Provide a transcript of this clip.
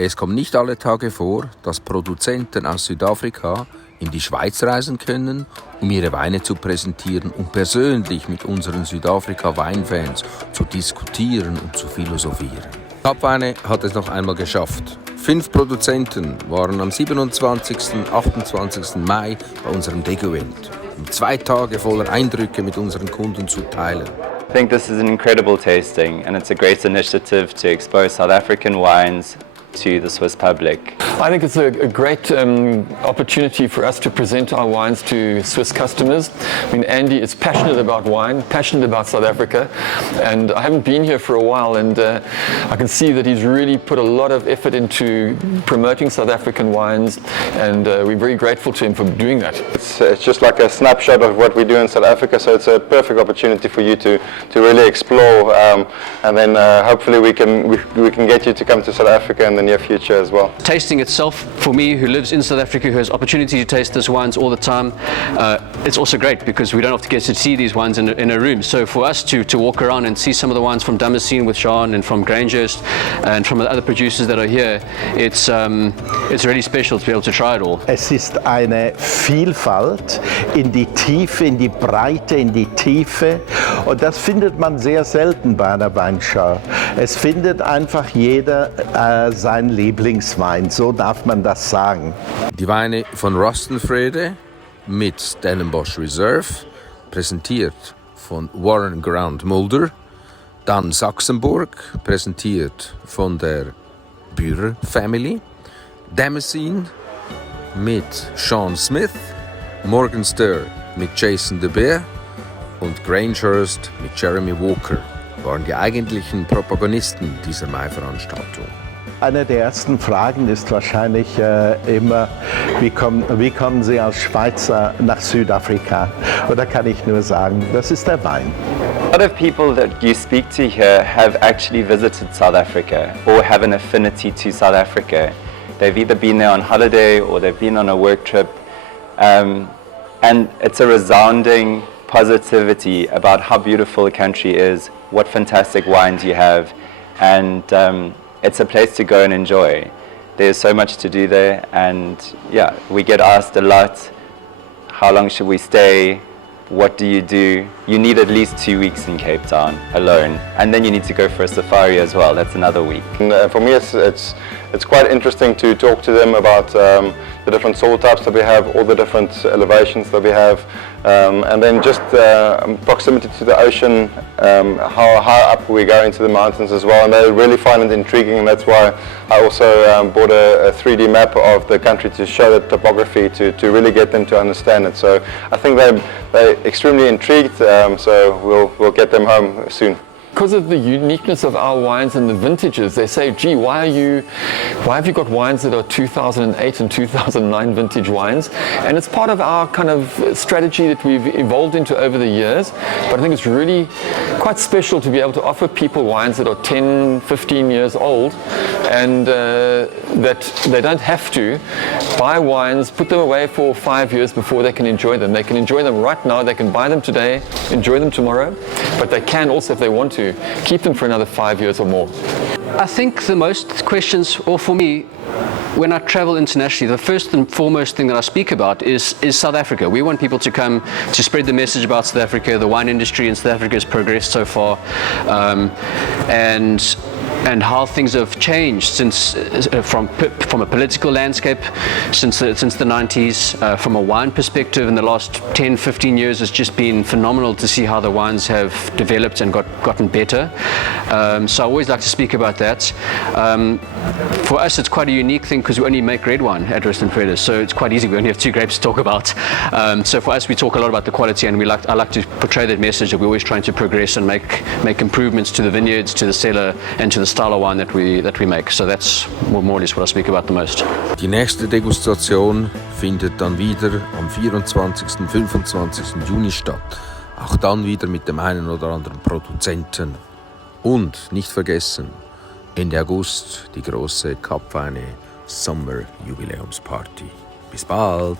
Es kommt nicht alle Tage vor, dass Produzenten aus Südafrika in die Schweiz reisen können, um ihre Weine zu präsentieren und persönlich mit unseren Südafrika-Weinfans zu diskutieren und zu philosophieren. Kapweine hat es noch einmal geschafft. 5 Produzenten waren am 27. und 28. Mai bei unserem Degu-Event, um 2 Tage voller Eindrücke mit unseren Kunden zu teilen. I think this is an incredible tasting, and it's a great initiative to expose South African wines to the Swiss public. I think it's a great opportunity for us to present our wines to Swiss customers. I mean, Andy is passionate about wine, passionate about South Africa, and I haven't been here for a while, and I can see that he's really put a lot of effort into promoting South African wines, and we're very grateful to him for doing that. It's just like a snapshot of what we do in South Africa, so it's a perfect opportunity for you to really explore, and then hopefully we can get you to come to South Africa in the near future as well. Tasting itself, for me, who lives in South Africa, who has opportunity to taste these wines all the time, it's also great because we don't have to get to see these wines in a room. So for us to walk around and see some of the wines from Damascene with Jean and from Grangenhurst and from the other producers that are here, it's really special to be able to try it all. Es ist eine Vielfalt in die Tiefe, in die Breite, in die Tiefe, und das findet man sehr selten bei einer Weinschau. Es findet einfach jeder seinen Lieblingswein, so darf man das sagen. Die Weine von Vrede mit Stellenbosch Reserve, präsentiert von Warren Ground Mulder, dann Saxenburg, präsentiert von der Bührer Family, Damascene mit Sean Smith, Morgenster mit Jason de Beer und Grangenhurst mit Jeremy Walker waren die eigentlichen Protagonisten dieser Mai-Veranstaltung. Eine der ersten Fragen ist wahrscheinlich immer, wie kommen Sie als Schweizer nach Südafrika? Und da kann ich nur sagen, das ist der Wein. A lot of people that you speak to here have actually visited South Africa or have an affinity to South Africa. They've either been there on holiday or they've been on a work trip, and it's a resounding positivity about how beautiful the country is, what fantastic wines you have, and it's a place to go and enjoy. There's so much to do there, and yeah, we get asked a lot, how long should we stay? What do? You need at least 2 weeks in Cape Town alone, and then you need to go for a safari as well. That's another week. And, for me, it's quite interesting to talk to them about the different soil types that we have, all the different elevations that we have, and then just proximity to the ocean, how high up we go into the mountains as well, and they really find it intriguing, and that's why I also bought a 3D map of the country to show the topography, to really get them to understand it. So I think they're extremely intrigued, so we'll get them home soon. Because of the uniqueness of our wines and the vintages, they say, gee, why have you got wines that are 2008 and 2009 vintage wines? And it's part of our kind of strategy that we've evolved into over the years. But I think it's really quite special to be able to offer people wines that are 10, 15 years old, and that they don't have to buy wines, put them away for 5 years before they can enjoy them. They can enjoy them right now, they can buy them today, enjoy them tomorrow, but they can also, if they want to, keep them for another 5 years or more. I think the most questions, or for me, when I travel internationally, the first and foremost thing that I speak about is South Africa. We want people to come to spread the message about South Africa. The wine industry in South Africa has progressed so far, and how things have changed since from a political landscape since the 90s. From a wine perspective, in the last 10-15 years, it's just been phenomenal to see how the wines have developed and gotten better. So I always like to speak about that. For us, it's quite a unique thing because we only make red wine at Vrede, so it's quite easy. We only have 2 grapes to talk about. So for us, we talk a lot about the quality, and I like to portray that message that we're always trying to progress and make improvements to the vineyards, to the cellar, and to the style of wine that we make. So that's more or less what I speak about the most. Die nächste Degustation findet dann wieder am 24. und 25. Juni statt. Auch dann wieder mit dem einen oder anderen Produzenten. Und nicht vergessen, Ende August die große Kapweine Sommer Jubiläumsparty. Bis bald!